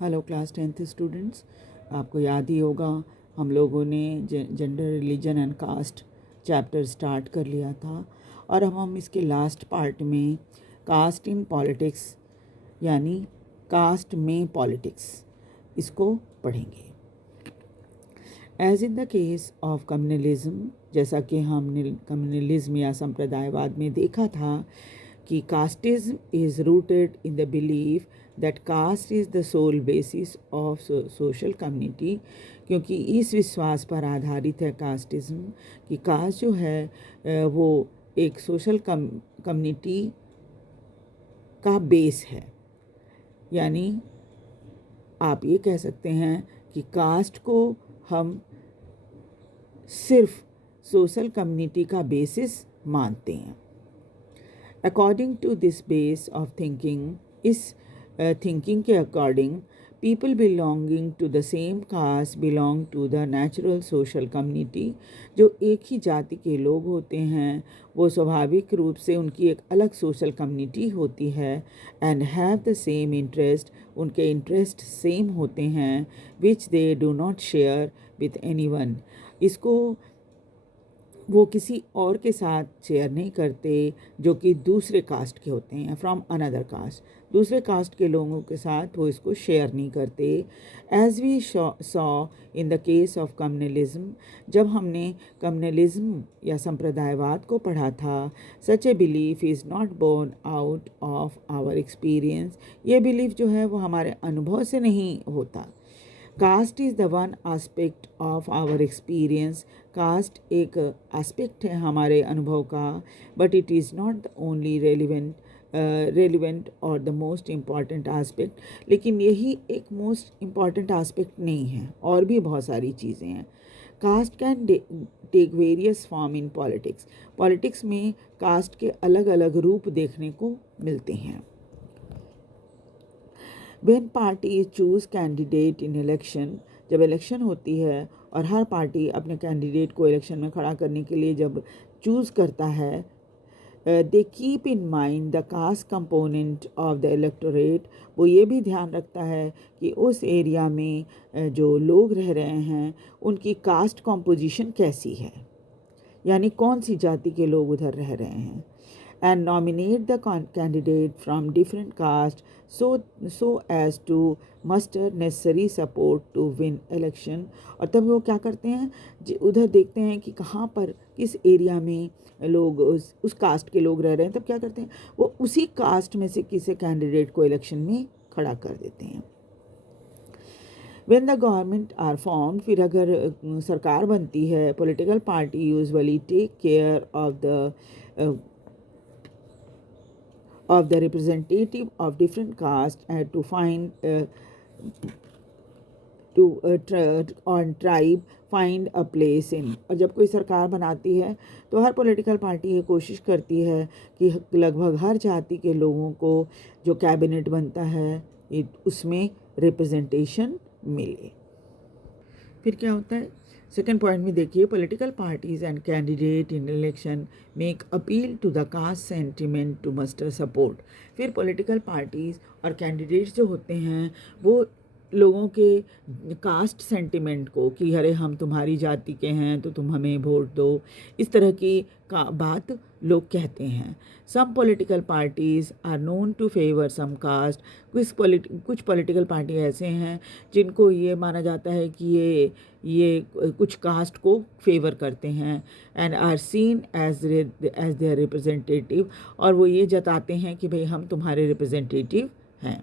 Hello class 10th students, आपको याद ही होगा हम लोगों ने gender religion and caste chapter start कर लिया था और अब हम इसके लास्ट पार्ट में कास्ट इन पॉलिटिक्स यानी कास्ट में पॉलिटिक्स इसको पढ़ेंगे। As in the case of communalism, जैसा कि हमने कम्युनलिज्म या संप्रदायवाद में देखा था कि casteism is rooted in the belief that caste is the sole basis of social community, क्योंकि इस विश्वास पर आधारित है कास्टिज्म कि कास्ट जो है वो एक सोशल कम्युनिटी का बेस है। यानी आप ये कह सकते हैं कि कास्ट को हम सिर्फ सोशल कम्युनिटी का बेसिस मानते हैं। According to this base of thinking, इस थिंकिंग के according people belonging to the same caste belong to the natural social community. जो एक ही जाति के लोग होते हैं वो स्वाभाविक रूप से उनकी एक अलग सोशल कम्युनिटी होती है। And have the same interest, उनके इंटरेस्ट सेम होते हैं, which they do not share with anyone. इसको वो किसी और के साथ शेयर नहीं करते जो कि दूसरे कास्ट के होते हैं, फ्रॉम अनदर कास्ट। दूसरे कास्ट के लोगों के साथ वो इसको शेयर नहीं करते। As we saw in the case of communalism, जब हमने कम्युनलिज्म या संप्रदायवाद को पढ़ा था, such a belief is not born out of our experience. ये बिलीफ जो है वो हमारे अनुभव से नहीं होता। Caste is the one aspect of our experience. Caste एक एस्पेक्ट है हमारे अनुभव का, but it is not the only relevant और द मोस्ट इम्पॉर्टेंट आस्पेक्ट। लेकिन यही एक मोस्ट इम्पॉर्टेंट आस्पेक्ट नहीं है, और भी बहुत सारी चीज़ें हैं। Caste can take various form in politics. Politics में कास्ट के अलग अलग रूप देखने को मिलते हैं। When parties choose candidate in election, जब इलेक्शन होती है और हर पार्टी अपने कैंडिडेट को इलेक्शन में खड़ा करने के लिए जब चूज़ करता है, they keep in mind the caste component of the electorate. वो ये भी ध्यान रखता है कि उस एरिया में जो लोग रह रहे हैं उनकी कास्ट कॉम्पोजिशन कैसी है, यानी कौन सी जाति के लोग उधर रह रहे हैं। And nominate the candidate from different caste so as to muster necessary support to win election। और तब वो क्या करते हैं, उधर देखते हैं कि कहाँ पर किस एरिया में लोग उस कास्ट के लोग रह रहे हैं, तब क्या करते हैं वो उसी कास्ट में से किसी कैंडिडेट को इलेक्शन में खड़ा कर देते हैं। When the government are formed, फिर अगर सरकार बनती है, political party usually take care of the representative of different castes to find on tribe find a place in। और जब कोई सरकार बनाती है तो हर पॉलिटिकल पार्टी ये कोशिश करती है कि लगभग हर जाति के लोगों को जो कैबिनेट बनता है उसमें रिप्रेजेंटेशन मिले। फिर क्या होता है, सेकेंड पॉइंट में देखिए, political parties and candidate in election make appeal to the caste sentiment to muster support. फिर पॉलिटिकल पार्टीज और कैंडिडेट्स जो होते हैं वो लोगों के कास्ट सेंटिमेंट को कि अरे हम तुम्हारी जाति के हैं तो तुम हमें वोट दो, इस तरह की बात लोग कहते हैं। Some political parties are known to favour some caste. कुछ पॉलिटिकल पार्टी ऐसे हैं जिनको ये माना जाता है कि ये कुछ कास्ट को फेवर करते हैं। And are seen as their representative, और वो ये जताते हैं कि भाई हम तुम्हारे रिप्रेजेंटेटिव हैं।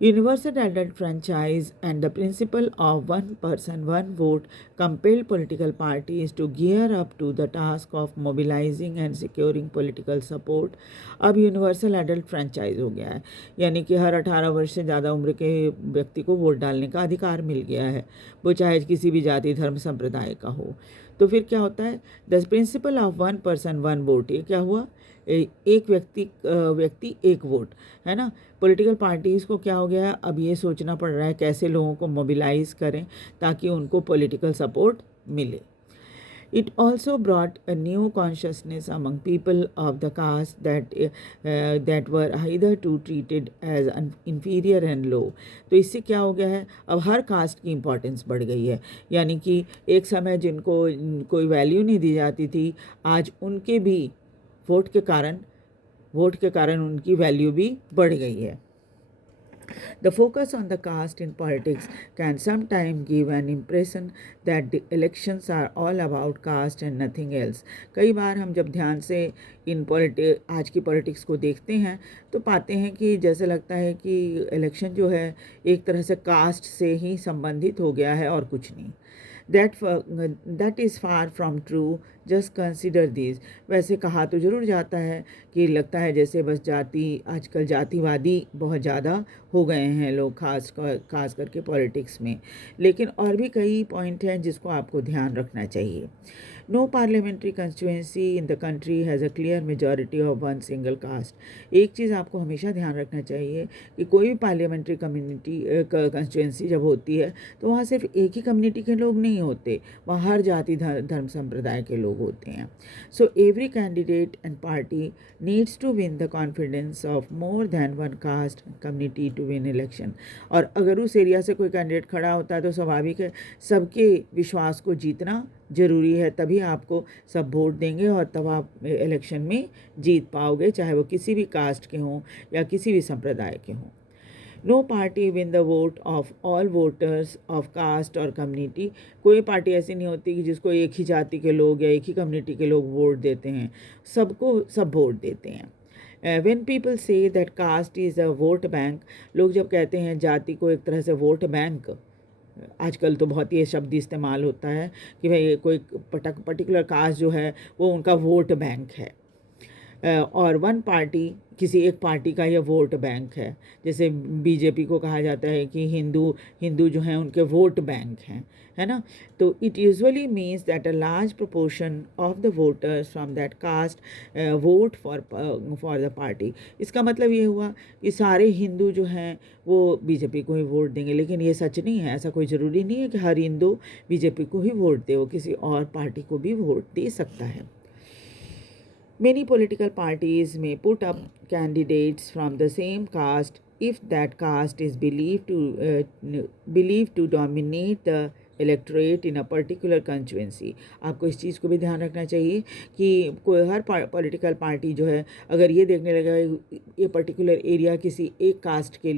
Universal adult franchise and the principle of one person, one vote compelled political parties to gear up to the task of mobilizing and securing political support। अब यूनिवर्सल एडल्ट फ्रेंचाइज हो गया है, यानी कि हर 18 वर्ष से ज़्यादा उम्र के व्यक्ति को वोट डालने का अधिकार मिल गया है, वो चाहे किसी भी जाति धर्म संप्रदाय का हो। तो फिर क्या होता है, the principle of one person one vote, ये क्या हुआ, एक व्यक्ति एक वोट, है ना। पॉलिटिकल पार्टीज़ को क्या हो गया, अब ये सोचना पड़ रहा है कैसे लोगों को मोबिलाइज़ करें ताकि उनको पॉलिटिकल सपोर्ट मिले। It also brought a new consciousness among people of the caste that were either to treated as inferior and low. तो इससे क्या हो गया है, अब हर कास्ट की इम्पोर्टेंस बढ़ गई है। यानी कि एक समय जिनको कोई वैल्यू नहीं दी जाती थी, आज उनके भी वोट के कारण उनकी वैल्यू भी बढ़ गई है। The focus on the caste in politics can sometimes give an impression that the elections are all about caste and nothing else. कई बार हम जब ध्यान से आज की पॉलिटिक्स को देखते हैं तो पाते हैं कि जैसे लगता है कि इलेक्शन जो है एक तरह से कास्ट से ही संबंधित हो गया है और कुछ नहीं। That is far from true. Just consider these. वैसे कहा तो ज़रूर जाता है कि लगता है जैसे बस आजकल जातिवादी बहुत ज़्यादा हो गए हैं लोग, खास करके पॉलिटिक्स में। लेकिन और भी कई पॉइंट हैं जिसको आपको ध्यान रखना चाहिए। No parliamentary constituency in the country has a clear majority of one single caste. एक चीज़ आपको हमेशा ध्यान रखना चाहिए कि कोई भी पार्लियामेंट्री कंस्टिट्यूंसी जब होती है तो वहाँ सिर्फ एक ही कम्युनिटी के लोग नहीं होते, वहाँ हर जाति धर्म संप्रदाय के लोग होते हैं। So every candidate and party needs to win the confidence of more than one caste community to win election. और अगर उस एरिया से कोई कैंडिडेट खड़ा होता है तो स्वाभाविक है सबके विश्वास को जीतना ज़रूरी है, तभी आपको सब वोट देंगे और तब आप इलेक्शन में जीत पाओगे, चाहे वो किसी भी कास्ट के हों या किसी भी संप्रदाय के हों। No party win the vote of all voters of caste और कम्युनिटी। कोई पार्टी ऐसी नहीं होती कि जिसको एक ही जाति के लोग या एक ही कम्युनिटी के लोग वोट देते हैं, सबको सब वोट देते हैं। When people say that caste is a vote bank, लोग जब कहते हैं जाति को एक तरह से वोट बैंक, आजकल तो बहुत ही ये शब्द इस्तेमाल होता है कि भाई कोई पर्टिकुलर कास्ट जो है वो उनका वोट बैंक है, और वन पार्टी किसी एक पार्टी का यह वोट बैंक है। जैसे बीजेपी को कहा जाता है कि हिंदू जो हैं उनके वोट बैंक हैं, है ना। तो it usually means that a large proportion of the voters from that caste vote for the party. इसका मतलब ये हुआ कि सारे हिंदू जो हैं वो बीजेपी को ही वोट देंगे, लेकिन ये सच नहीं है। ऐसा कोई ज़रूरी नहीं है कि हर हिंदू बीजेपी को ही वोट दे, वो किसी और पार्टी को भी वोट दे सकता है। Many political parties may put up candidates from the same caste if that caste is believed to dominate the electorate in a particular constituency. आपको इस चीज़ को भी ध्यान रखना चाहिए कि कोई हर पॉलिटिकल पार्टी जो है अगर ये देखने लगा ये पर्टिकुलर एरिया किसी एक कास्ट के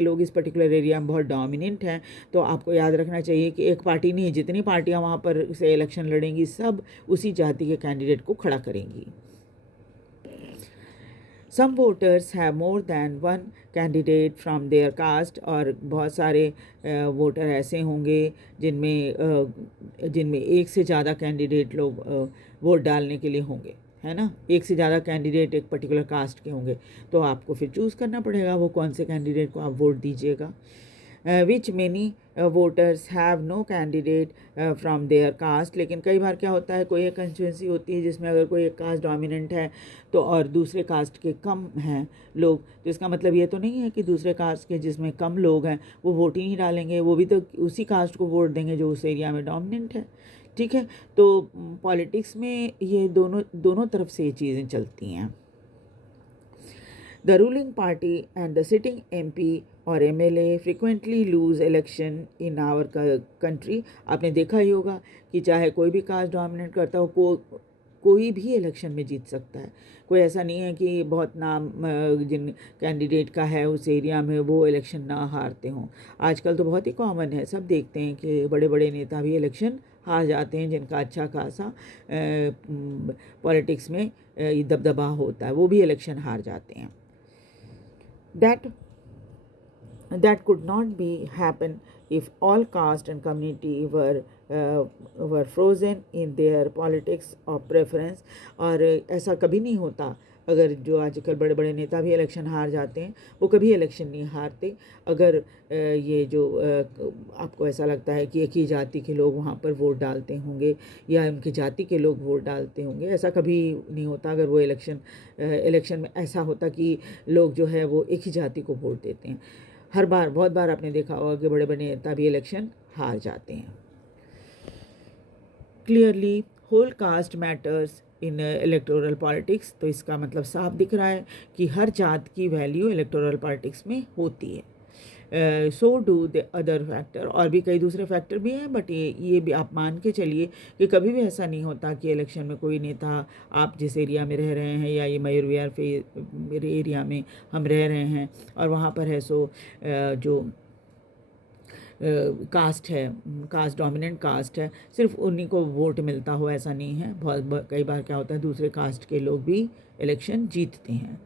लोग इस पर्टिकुलर एरिया में बहुत डोमिनेंट हैं, तो आपको याद रखना चाहिए कि एक पार्टी नहीं, जितनी पार्टियां वहाँ पर से इलेक्शन लड़ेंगी सब उसी जाति के कैंडिडेट को खड़ा करेंगी। Some voters have more than one candidate from their caste, और बहुत सारे वोटर ऐसे होंगे जिनमें एक से ज़्यादा कैंडिडेट लोग वोट डालने के लिए होंगे, है ना। एक से ज़्यादा कैंडिडेट एक पर्टिकुलर कास्ट के होंगे, तो आपको फिर चूज़ करना पड़ेगा वो कौन से कैंडिडेट को आप वोट दीजिएगा। Which many voters have no candidate from their caste. लेकिन कई बार क्या होता है, कोई एक कंस्टिट्यूंसी होती है जिसमें अगर कोई एक कास्ट डोमिनेंट है तो और दूसरे कास्ट के कम हैं लोग, तो इसका मतलब ये तो नहीं है कि दूसरे कास्ट के जिसमें कम लोग हैं वो वोट ही नहीं डालेंगे, वो भी तो उसी कास्ट को वोट देंगे जो उस एरिया में डोमिनेंट है। ठीक है, तो पॉलिटिक्स में ये दोनों तरफ से ये चीज़ें चलती हैं। The ruling party and the sitting MP और MLA frequently lose election in our country. आपने देखा ही होगा कि चाहे कोई भी कास्ट डोमिनेट करता हो, कोई भी इलेक्शन में जीत सकता है। कोई ऐसा नहीं है कि बहुत नाम जिन कैंडिडेट का है उस एरिया में वो इलेक्शन ना हारते हों। आजकल तो बहुत ही कॉमन है, सब देखते हैं कि बड़े बड़े नेता भी इलेक्शन हार जाते हैं, जिनका अच्छा खासा पॉलिटिक्स में दबदबा होता है, वो भी इलेक्शन हार जाते हैं। That could not be happen if all caste and community were frozen in their politics of preference। और ऐसा कभी नहीं होता अगर जो आजकल बड़े बड़े नेता भी इलेक्शन हार जाते हैं, वो कभी इलेक्शन नहीं हारते अगर ये जो आपको ऐसा लगता है कि एक ही जाति के लोग वहाँ पर वोट डालते होंगे या उनकी जाति के लोग वोट डालते होंगे। ऐसा कभी नहीं होता अगर वो इलेक्शन में ऐसा होता कि लोग जो है वो एक ही जाति को वोट देते हैं। बहुत बार आपने देखा होगा कि बड़े बड़े नेता भी इलेक्शन हार जाते हैं। Clearly whole caste matters in electoral politics. तो इसका मतलब साफ दिख रहा है कि हर जात की वैल्यू इलेक्टोरल पॉलिटिक्स में होती है। So do the other factor, और भी कई दूसरे फैक्टर भी हैं, बट ये भी आप मान के चलिए कि कभी भी ऐसा नहीं होता कि इलेक्शन में कोई नेता, आप जिस एरिया में रह रहे हैं या ये मयूर विहार मेरे एरिया में हम रह रहे हैं और वहाँ पर है सो जो कास्ट है, कास्ट डोमिनेंट कास्ट है, सिर्फ उन्हीं को वोट मिलता हो ऐसा नहीं है। बहुत कई बार क्या होता है दूसरे कास्ट के लोग भी इलेक्शन जीतते हैं।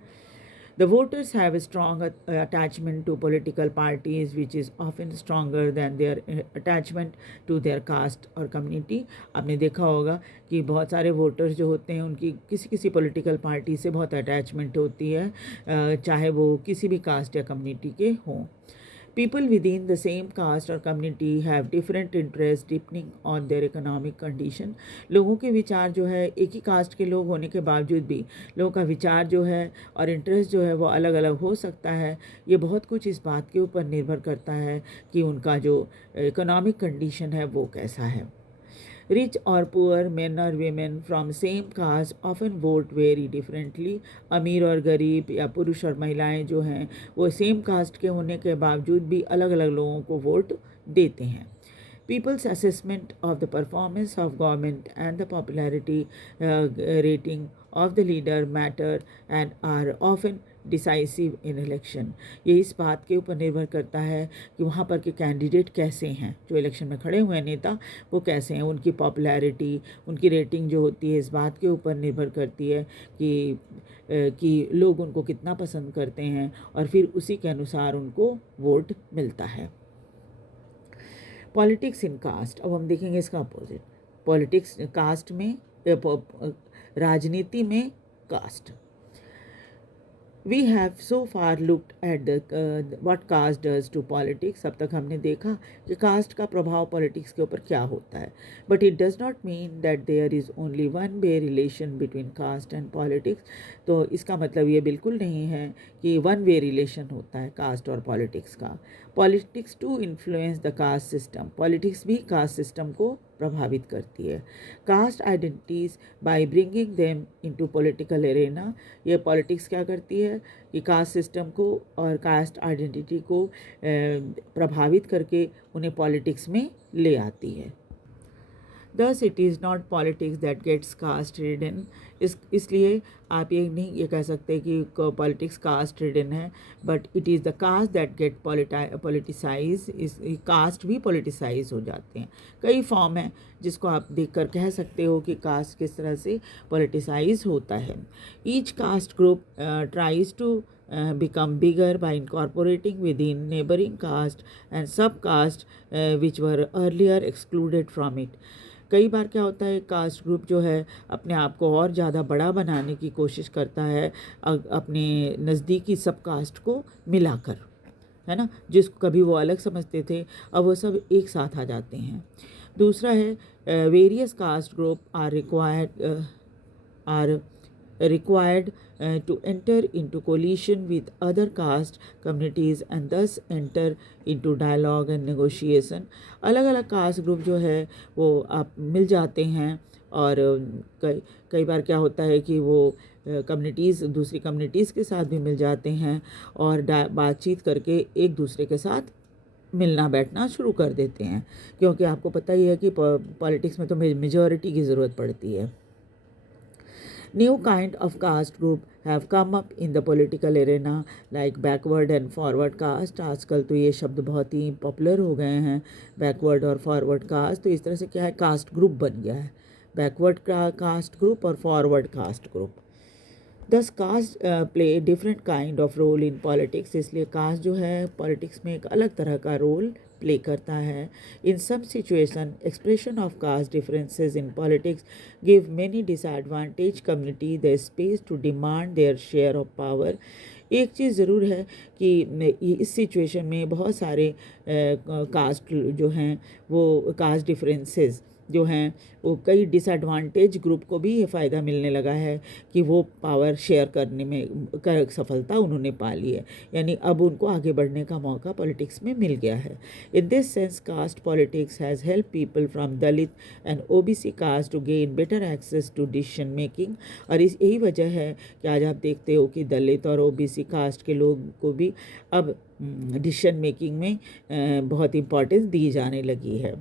The voters have a strong attachment to political parties, which is often stronger than their attachment to their caste or community. आपने देखा होगा कि बहुत सारे वोटर्स जो होते हैं उनकी किसी किसी पॉलिटिकल पार्टी से बहुत अटैचमेंट होती है, चाहे वो किसी भी कास्ट या कम्युनिटी के हों। People within the same caste or community have different interests depending on their economic condition. लोगों के विचार जो है, एक ही कास्ट के लोग होने के बावजूद भी लोगों का विचार जो है और इंटरेस्ट जो है वो अलग अलग हो सकता है। ये बहुत कुछ इस बात के ऊपर निर्भर करता है कि उनका जो इकोनॉमिक कंडीशन है वो कैसा है। Rich or poor men or women from same caste often vote very differently. अमीर और गरीब या पुरुष और महिलाएं जो हैं वो सेम कास्ट के होने के बावजूद भी अलग अलग लोगों को वोट देते हैं। People's assessment of the performance of government and the popularity rating of the leader matter and are often decisive in election. ये इस बात के ऊपर निर्भर करता है कि वहाँ पर के कैंडिडेट कैसे हैं, जो इलेक्शन में खड़े हुए हैं नेता वो कैसे हैं, उनकी पॉपुलैरिटी, उनकी रेटिंग जो होती है इस बात के ऊपर निर्भर करती है कि लोग उनको कितना पसंद करते हैं और फिर उसी के अनुसार उनको वोट मिलता है। पॉलिटिक्स इन कास्ट, अब हम देखेंगे इसका अपोजिट। पॉलिटिक्स कास्ट में, राजनीति में cast. We have so far looked at what caste does to politics. अब तक हमने देखा कि कास्ट का प्रभाव पॉलिटिक्स के ऊपर क्या होता है, but it does not mean that there is only one way relation between caste and politics. तो इसका मतलब ये बिल्कुल नहीं है कि वन वे रिलेशन होता है कास्ट और पॉलिटिक्स का। Politics to influence the caste system, politics भी कास्ट सिस्टम को प्रभावित करती है। Caste identities by bringing them into political arena, ये पॉलिटिक्स क्या करती है कि कास्ट सिस्टम को और कास्ट आइडेंटिटी को प्रभावित करके उन्हें पॉलिटिक्स में ले आती है। Thus it is not politics that gets caste ridden. इसलिए आप ये नहीं ये कह सकते कि पॉलिटिक्स कास्ट रिडन है, but it is the caste that get politicise. इस कास्ट भी पॉलिटिसाइज हो जाते हैं। कई फॉर्म हैं जिसको आप देखकर कह सकते हो कि कास्ट किस तरह से पॉलिटिसाइज होता है। Each caste group tries to become bigger by incorporating within neighboring caste and subcaste which were earlier excluded from it. कई बार क्या होता है कास्ट ग्रुप जो है अपने आप को और ज़्यादा बड़ा बनाने की कोशिश करता है अपने नज़दीकी सब कास्ट को मिलाकर, है ना, जिसको कभी वो अलग समझते थे अब वो सब एक साथ आ जाते हैं। दूसरा है various caste group are required to enter into coalition with other caste communities and thus enter into dialogue and negotiation. अलग अलग कास्ट ग्रुप जो है वो आप मिल जाते हैं और कई बार क्या होता है कि वो कम्युनिटीज़ दूसरी कम्युनिटीज़ के साथ भी मिल जाते हैं और बातचीत करके एक दूसरे के साथ मिलना बैठना शुरू कर देते हैं, क्योंकि आपको पता ही है कि पॉलिटिक्स में तो मेजॉरिटी की ज़रूरत पड़ती है। New kind of caste group have come up in the political arena like backward and forward caste. आजकल तो ये शब्द बहुत ही पॉपुलर हो गए हैं, बैकवर्ड और फॉरवर्ड कास्ट। तो इस तरह से क्या है कास्ट ग्रुप बन गया है, बैकवर्ड कास्ट ग्रुप और forward caste group. Thus caste play different kind of role in politics, इसलिए कास्ट जो है पॉलिटिक्स में एक अलग तरह का रोल प्ले करता है। In some situation expression of caste differences in politics give many disadvantage community the space to demand their share of power. एक चीज़ ज़रूर है कि इस सिचुएशन में बहुत सारे कास्ट जो हैं वो कास्ट डिफरेंसेस जो हैं वो कई डिसएडवांटेज ग्रुप को भी ये फ़ायदा मिलने लगा है कि वो पावर शेयर करने में सफलता उन्होंने पा ली है, यानी अब उनको आगे बढ़ने का मौका पॉलिटिक्स में मिल गया है। In this sense caste politics has help people from Dalit and OBC caste to gain better access to decision making. और इस यही वजह है कि आज आप देखते हो कि दलित और ओबीसी कास्ट के लोग को भी अब डिसीजन मेकिंग में बहुत इम्पोर्टेंस दी जाने लगी है।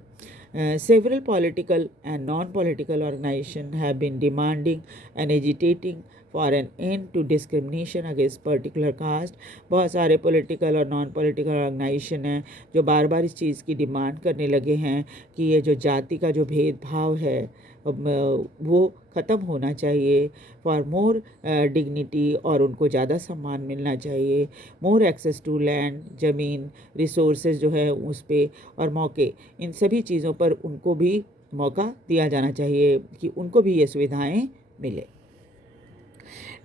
Several political and non-political organizations have been demanding and agitating for an end to discrimination against particular caste। बहुत सारे political और non-political organization हैं जो बार बार इस चीज़ की डिमांड करने लगे हैं कि ये जो जाति का जो भेदभाव है वो ख़त्म होना चाहिए, फॉर मोर डिग्निटी, और उनको ज़्यादा सम्मान मिलना चाहिए, मोर एक्सेस टू लैंड, ज़मीन, रिसोर्सेज जो है उस पर, और मौके, इन सभी चीज़ों पर उनको भी मौका दिया जाना चाहिए कि उनको भी ये सुविधाएं मिले।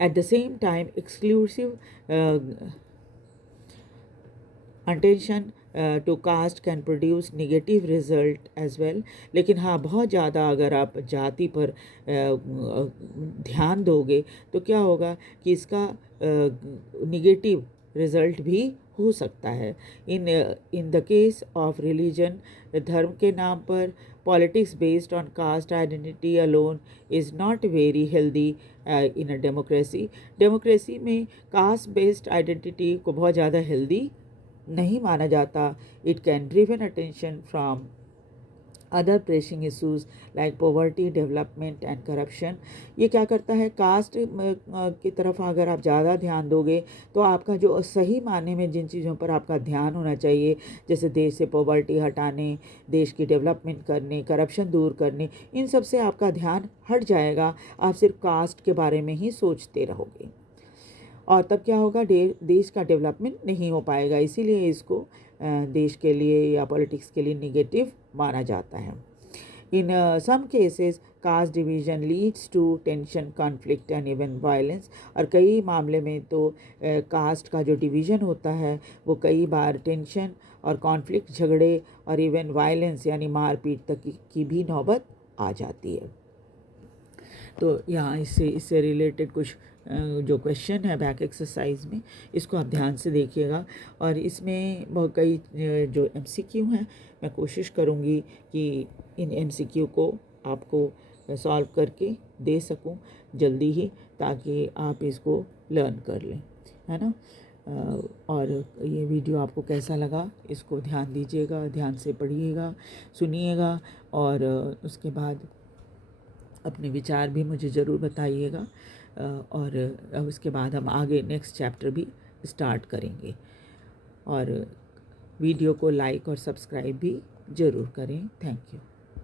At the same time exclusive attention to caste can produce negative result as well. लेकिन हाँ, बहुत ज़्यादा अगर आप जाति पर ध्यान दोगे तो क्या होगा कि इसका निगेटिव रिजल्ट भी हो सकता है। इन द केस ऑफ रिलीजन, धर्म के नाम पर politics based on caste identity alone is not very healthy in a democracy. Democracy में कास्ट बेस्ड आइडेंटिटी को बहुत ज़्यादा हेल्दी नहीं माना जाता। It can driven attention from other pressing issues like poverty, development and corruption. ये क्या करता है, कास्ट की तरफ अगर आप ज़्यादा ध्यान दोगे तो आपका जो सही मायने में जिन चीज़ों पर आपका ध्यान होना चाहिए, जैसे देश से पॉवर्टी हटाने, देश की डेवलपमेंट करने, करप्शन दूर करने, इन सब से आपका ध्यान हट जाएगा। आप सिर्फ कास्ट के बारे में ही सोचते रहोगे और तब क्या होगा, देश का डेवलपमेंट नहीं हो पाएगा। इसीलिए इसको देश के लिए या पॉलिटिक्स के लिए निगेटिव माना जाता है। In some cases caste division leads to tension, conflict and even violence. और कई मामले में तो कास्ट का जो डिवीज़न होता है वो कई बार टेंशन और कॉन्फ्लिक्ट, झगड़े और इवन वायलेंस यानी मारपीट तक की भी नौबत आ जाती है। तो यहाँ इससे रिलेटेड कुछ जो क्वेश्चन है बैक एक्सरसाइज में, इसको आप ध्यान से देखिएगा। और इसमें बहुत कई जो MCQ हैं, मैं कोशिश करूँगी कि इन MCQ को आपको सॉल्व करके दे सकूँ जल्दी ही, ताकि आप इसको लर्न कर लें, है ना। और ये वीडियो आपको कैसा लगा इसको ध्यान दीजिएगा, ध्यान से पढ़िएगा, सुनिएगा, और उसके बाद अपने विचार भी मुझे ज़रूर बताइएगा। और उसके बाद हम आगे नेक्स्ट चैप्टर भी स्टार्ट करेंगे। और वीडियो को लाइक और सब्सक्राइब भी ज़रूर करें। Thank you.